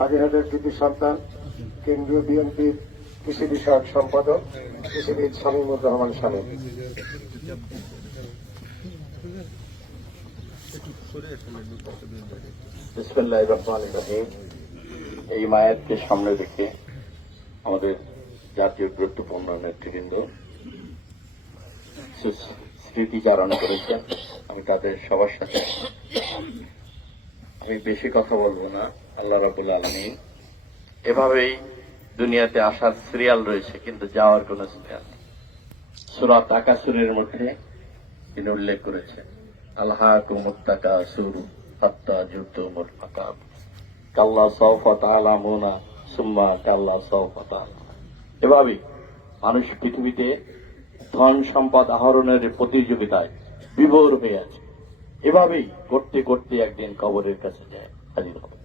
স্বাধীনতার কৃতি সন্তান, কেন্দ্রীয় বিএনপির কৃষি বিষয়ক সম্পাদক, কৃষিবিদ শামীমুর রহমান শামীম। এই মায়াতকে সামনে রেখে আমাদের জাতীয় গুরুত্বপূর্ণ নেতৃবৃন্দ স্মৃতিচারণ করেছেন। আমি তাদের সবার সাথে আমি বেশি কথা বলব না। আল্লাহ রাবুল আলমী এভাবেই দুনিয়াতে আসার সিরিয়াল রয়েছে, কিন্তু যাওয়ার কোন সিরিয়াল নেই। সুরাত আকাশুরের মধ্যে তিনি উল্লেখ করেছেন আল্লাহ কুমুত্তাকা সুর হাত্তা যুক্ত মোট কাল্লা সৌফা তালামুনা সুম্মা কাল্লা সৌফা তালামুনা এভাবেই মানুষ পৃথিবীতে ধন সম্পদ আহরণের প্রতিযোগিতায় বিভোর হয়ে আছে। এভাবেই করতে করতে একদিন কবরের কাছে যায়, হাজির হবে।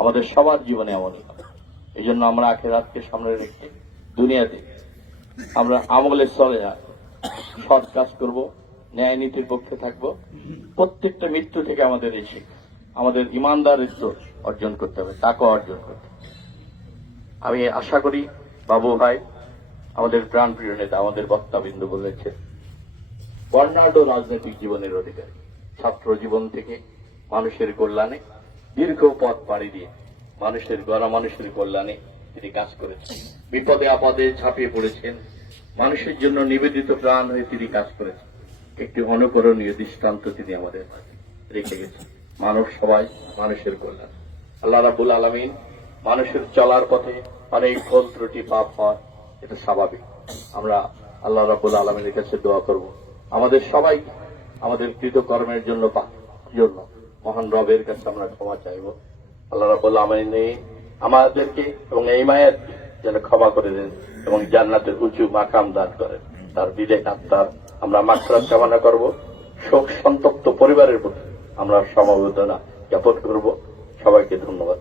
আমাদের সবার জীবনে এমনই এই জন্য আমরা আখের আখেরাতকে সামনে রেখে দুনিয়াতে আমরা আমলের চলে সৎ কাজ করব, ন্যায় নীতির পক্ষে থাকব। প্রত্যেকটা মৃত্যু থেকে আমাদের শিক্ষা, আমাদের ইমানদারিত্ব অর্জন করতে হবে, তাকে অর্জন করতে। আমি আশা করি, বাবু ভাই, আমাদের প্রাণ প্রিয় নেতা, আমাদের বক্তাবিন্দু বলেছে বর্ণাঢ্য রাজনৈতিক জীবনের অধিকারী, ছাত্র জীবন থেকে মানুষের কল্যাণে দীর্ঘ পথ পাড়ি দিয়ে মানুষের গড়া মানুষের কল্যাণে তিনি কাজ করেছেন। বিপদে আপদে ঝাঁপিয়ে পড়েছেন। মানুষের জন্য নিবেদিত প্রাণ হয়ে তিনি কাজ করেছেন। একটি অনুকরণীয় দৃষ্টান্ত তিনি আমাদের রেখে গেছেন। মানব সবাই মানুষের কল্যাণ। আল্লাহ রাবুল আলমিন মানুষের চলার পথে অনেক ভুল ত্রুটি পাপ হয় এটা স্বাভাবিক। আমরা আল্লাহ রাবুল আলমিনের কাছে দোয়া করব। আমাদের সবাই আমাদের কৃতকর্মের জন্য জন্য মহান রবের কাছে আমরা ক্ষমা চাইব। আল্লাহ রাবুল নেই আমাদেরকে এবং এই মায়ের যেন ক্ষমা করে দেন এবং জান্নাতের উঁচু মাকাম দান করেন। তার বিদে আত্মার আমরা মাকসাদ কামনা করব। শোক সন্তপ্ত পরিবারের প্রতি আমরা সমবেদনা জ্ঞাপন করব। সবাইকে ধন্যবাদ।